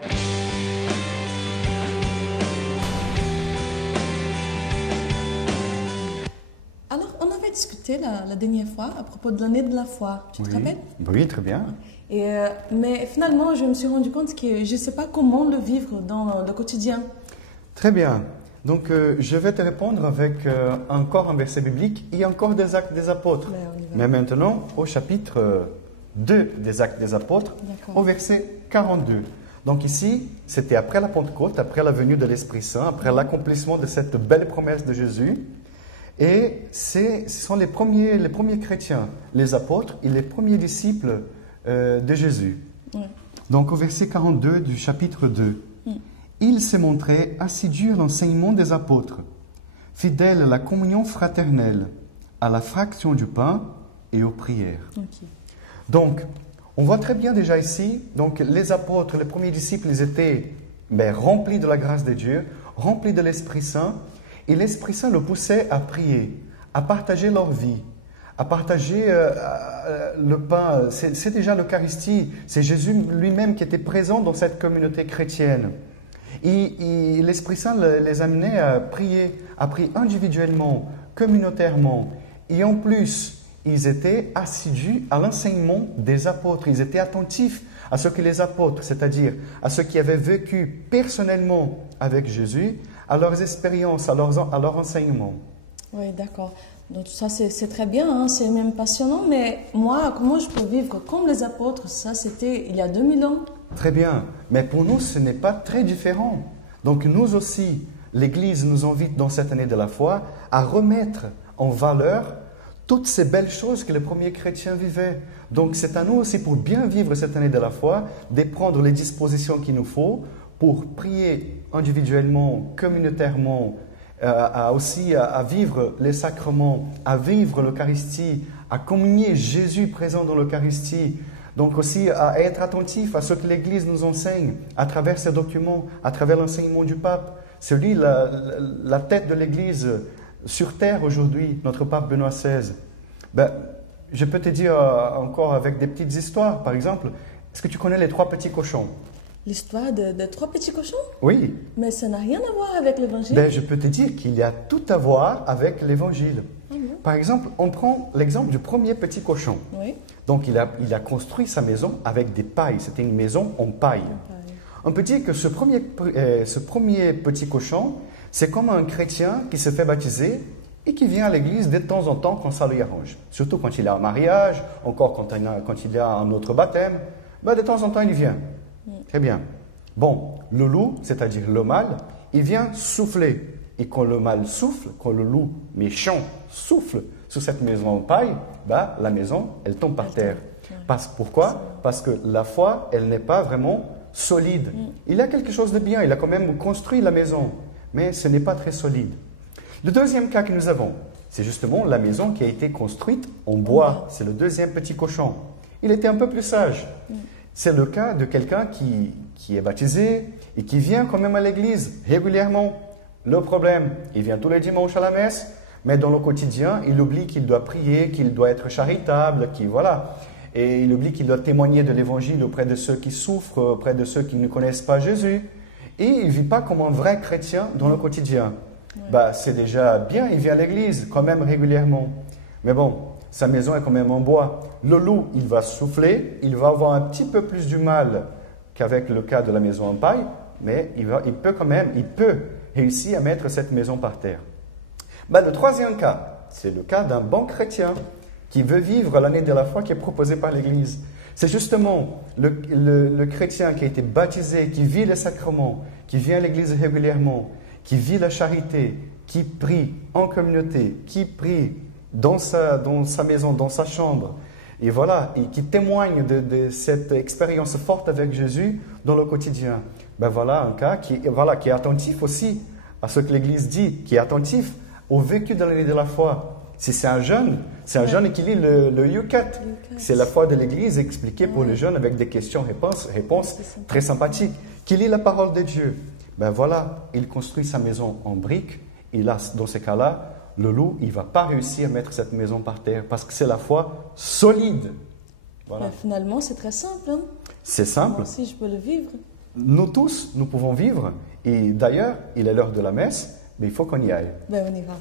Alors, on avait discuté la dernière fois à propos de l'année de la foi, tu te rappelles? Oui, très bien. Mais finalement, je me suis rendu compte que je ne sais pas comment le vivre dans le quotidien. Très bien. Donc, je vais te répondre avec encore un verset biblique et encore des Actes des Apôtres. Mais maintenant, au chapitre 2 des Actes des Apôtres, au verset 42. Donc ici, c'était après la Pentecôte, après la venue de l'Esprit Saint, après l'accomplissement de cette belle promesse de Jésus. Et ce sont les premiers chrétiens, les apôtres et les premiers disciples de Jésus. Ouais. Donc au verset 42 du chapitre 2, il s'est montré assidu à l'enseignement des apôtres, fidèle à la communion fraternelle, à la fraction du pain et aux prières. Okay. Donc, on voit très bien déjà ici, donc les apôtres, les premiers disciples, ils étaient remplis de la grâce de Dieu, remplis de l'Esprit Saint, et l'Esprit Saint le poussait à prier, à partager leur vie, à partager le pain. C'est déjà l'Eucharistie, c'est Jésus lui-même qui était présent dans cette communauté chrétienne. Et l'Esprit Saint les amenait à prier individuellement, communautairement, et en plus, ils étaient assidus à l'enseignement des apôtres. Ils étaient attentifs à ce que les apôtres, c'est-à-dire à ceux qui avaient vécu personnellement avec Jésus, à leurs expériences, à leur enseignement. Oui, d'accord. Donc tout ça, c'est très bien, hein, c'est même passionnant. Mais moi, comment je peux vivre comme les apôtres? Ça, c'était il y a 2000 ans. Très bien. Mais pour nous, ce n'est pas très différent. Donc nous aussi, l'Église nous invite dans cette année de la foi à remettre en valeur toutes ces belles choses que les premiers chrétiens vivaient. Donc c'est à nous aussi, pour bien vivre cette année de la foi, de prendre les dispositions qu'il nous faut pour prier individuellement, communautairement, aussi à vivre les sacrements, à vivre l'Eucharistie, à communier Jésus présent dans l'Eucharistie. Donc aussi à être attentif à ce que l'Église nous enseigne à travers ces documents, à travers l'enseignement du pape. C'est lui la tête de l'Église sur terre aujourd'hui, notre pape Benoît XVI. Je peux te dire encore avec des petites histoires. Par exemple, est-ce que tu connais les 3 petits cochons? L'histoire de 3 petits cochons? Oui. Mais ça n'a rien à voir avec l'Évangile. Je peux te dire qu'il y a tout à voir avec l'Évangile. Par exemple, on prend l'exemple du premier petit cochon. Oui. Donc, il a construit sa maison avec des pailles. C'était une maison en paille. On peut dire que ce premier petit cochon, c'est comme un chrétien qui se fait baptiser et qui vient à l'église de temps en temps quand ça lui arrange. Surtout quand il est en mariage, encore quand il y a un autre baptême. De temps en temps, il vient. Très bien. Bon, le loup, c'est-à-dire le mâle, il vient souffler. Et quand le mâle souffle, quand le loup méchant souffle sur cette maison en paille, la maison, elle tombe par terre. Pourquoi? Parce que la foi, elle n'est pas vraiment solide. Il a quelque chose de bien, il a quand même construit la maison, mais ce n'est pas très solide. Le deuxième cas que nous avons, c'est justement la maison qui a été construite en bois. C'est le deuxième petit cochon. Il était un peu plus sage. C'est le cas de quelqu'un qui est baptisé et qui vient quand même à l'église régulièrement. Le problème, il vient tous les dimanches à la messe, mais dans le quotidien, il oublie qu'il doit prier, qu'il doit être charitable, et il oublie qu'il doit témoigner de l'évangile auprès de ceux qui souffrent, auprès de ceux qui ne connaissent pas Jésus. Et il ne vit pas comme un vrai chrétien dans le quotidien. C'est déjà bien, il vient à l'église quand même régulièrement. Mais bon, sa maison est quand même en bois. Le loup, il va souffler, il va avoir un petit peu plus du mal qu'avec le cas de la maison en paille, mais il peut réussir à mettre cette maison par terre. Le troisième cas, c'est le cas d'un bon chrétien qui veut vivre l'année de la foi qui est proposée par l'Église. C'est justement le chrétien qui a été baptisé, qui vit les sacrements, qui vient à l'Église régulièrement, qui vit la charité, qui prie en communauté, qui prie dans sa maison, dans sa chambre, et qui témoigne de cette expérience forte avec Jésus dans le quotidien. Voilà un cas qui est attentif aussi à ce que l'Église dit, qui est attentif au vécu de l'année de la foi. Si c'est un jeune, qui lit le Yucat. C'est la foi de l'Église expliquée pour les jeunes avec des questions-réponses très sympathiques. Qui lit la parole de Dieu. Il construit sa maison en briques. Et là, dans ces cas-là, le loup, il ne va pas réussir à mettre cette maison par terre parce que c'est la foi solide. Finalement, c'est très simple. Hein? C'est simple. Moi aussi, je peux le vivre. nous tous, nous pouvons vivre. Et d'ailleurs, il est l'heure de la messe, mais il faut qu'on y aille. Ben, on y va.